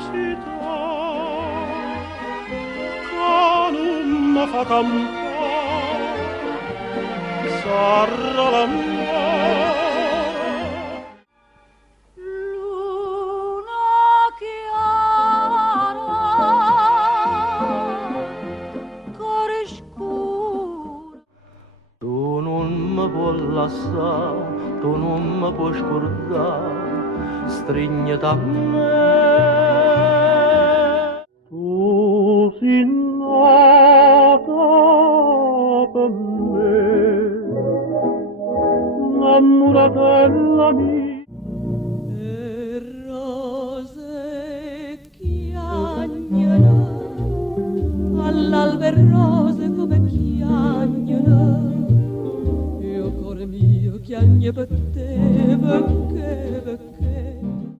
città che non mi fa campare sarà l'amore. Luna chiara, cuore scuro, Tu non mi puoi lasciare, tu non mi puoi scordare, strigniti a me.